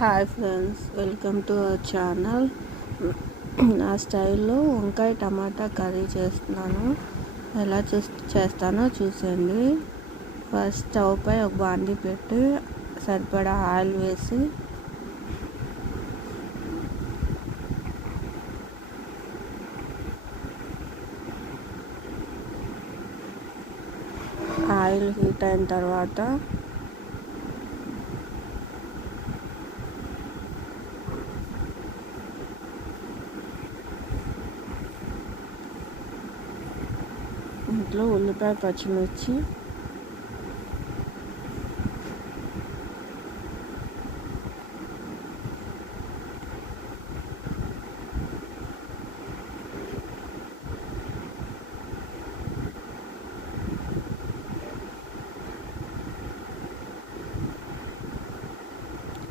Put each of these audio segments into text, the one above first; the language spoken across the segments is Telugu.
Hi friends welcome to our channel నా స్టైల్లో వంకాయ టమాటా కర్రీ చేస్తున్నాను. ఎలా చూ చేస్తానో చూసేయండి. ఫస్ట్ స్టవ్ పై ఒక బాండి పెట్టి సరిపడా ఆయిల్ వేసి ఆయిల్ హీట్ అయిన తర్వాత దాంట్లో ఉల్లిపాయ పచ్చిమిర్చి.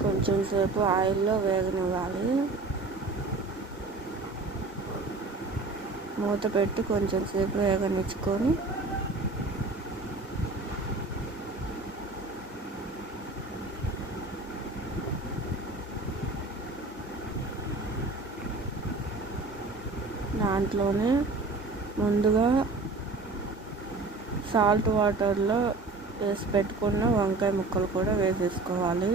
కొంచెం సేపు ఆయిల్లో వేగనివ్వాలి. మూత పెట్టి కొంచెం సేపు వేగనిచ్చుకొని దాంట్లోనే ముందుగా సాల్ట్ వాటర్లో వేసి పెట్టుకున్న వంకాయ ముక్కలు కూడా వేసేసుకోవాలి.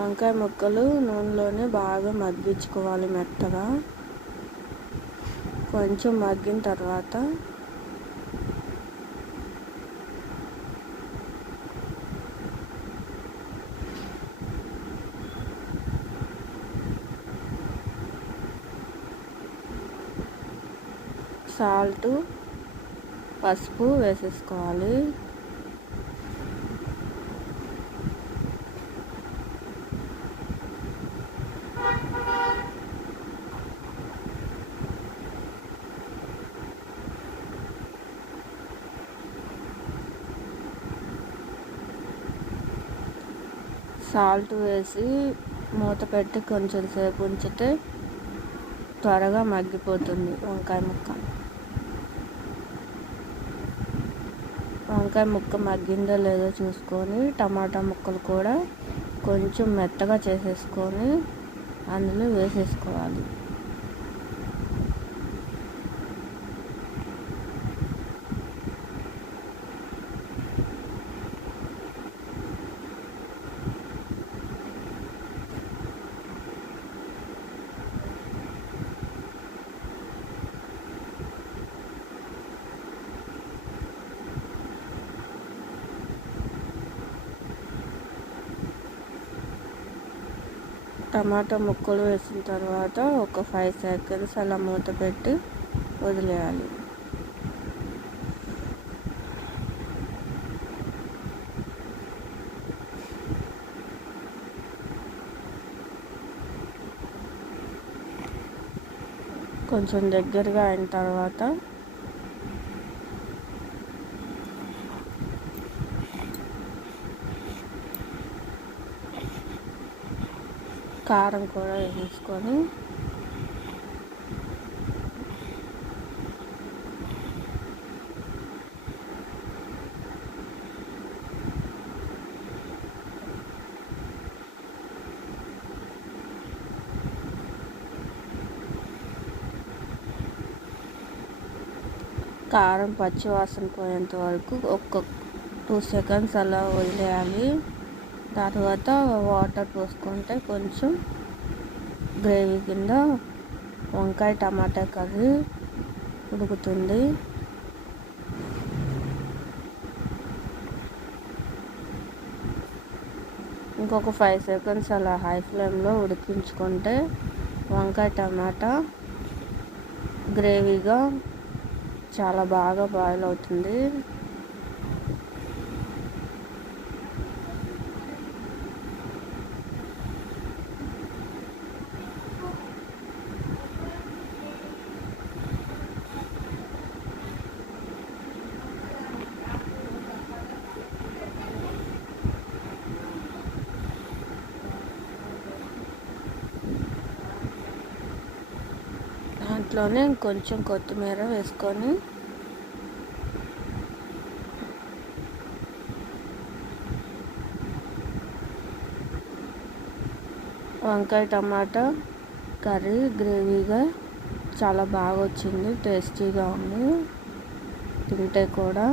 వంకాయ ముక్కలు నూనెలోనే బాగా మగ్గించుకోవాలి మెత్తగా. కొంచెం మగ్గిన తర్వాత సాల్ట్ పసుపు వేసేసుకోవాలి. సాల్ట్ వేసి మూత పెట్టి కొంచెం సేపు ఉంచితే త్వరగా మగ్గిపోతుంది వంకాయ ముక్క. వంకాయ ముక్క మగ్గిందో లేదో చూసుకొని టమాటా ముక్కలు కూడా కొంచెం మెత్తగా చేసేసుకొని అందులో వేసేసుకోవాలి. టమాటా ముక్కలు వేసిన తర్వాత ఒక ఫైవ్ సెకండ్స్ అలా మూత పెట్టి వదిలేయాలి. కొంచెం దగ్గరగా అయిన తర్వాత కారం కూడా వేసుకొని కారం పచ్చివాసన పోయేంత వరకు ఒక్క టూ సెకండ్స్ అలా వదిలేయాలి. తర్వాత వాటర్ పోసుకుంటే కొంచెం గ్రేవీ కింద వంకాయ టమాటా కర్రీ ఉడుకుతుంది. ఇంకొక ఫైవ్ సెకండ్స్ అలా హై ఫ్లేమ్లో ఉడికించుకుంటే వంకాయ టమాటా గ్రేవీగా చాలా బాగా బాయిల్ అవుతుంది. దాంట్లోనే కొంచెం కొత్తిమీర వేసుకొని వంకాయ టమాటా కర్రీ గ్రేవీగా చాలా బాగా వచ్చింది టేస్టీగా ఉంది. తింటే కూడా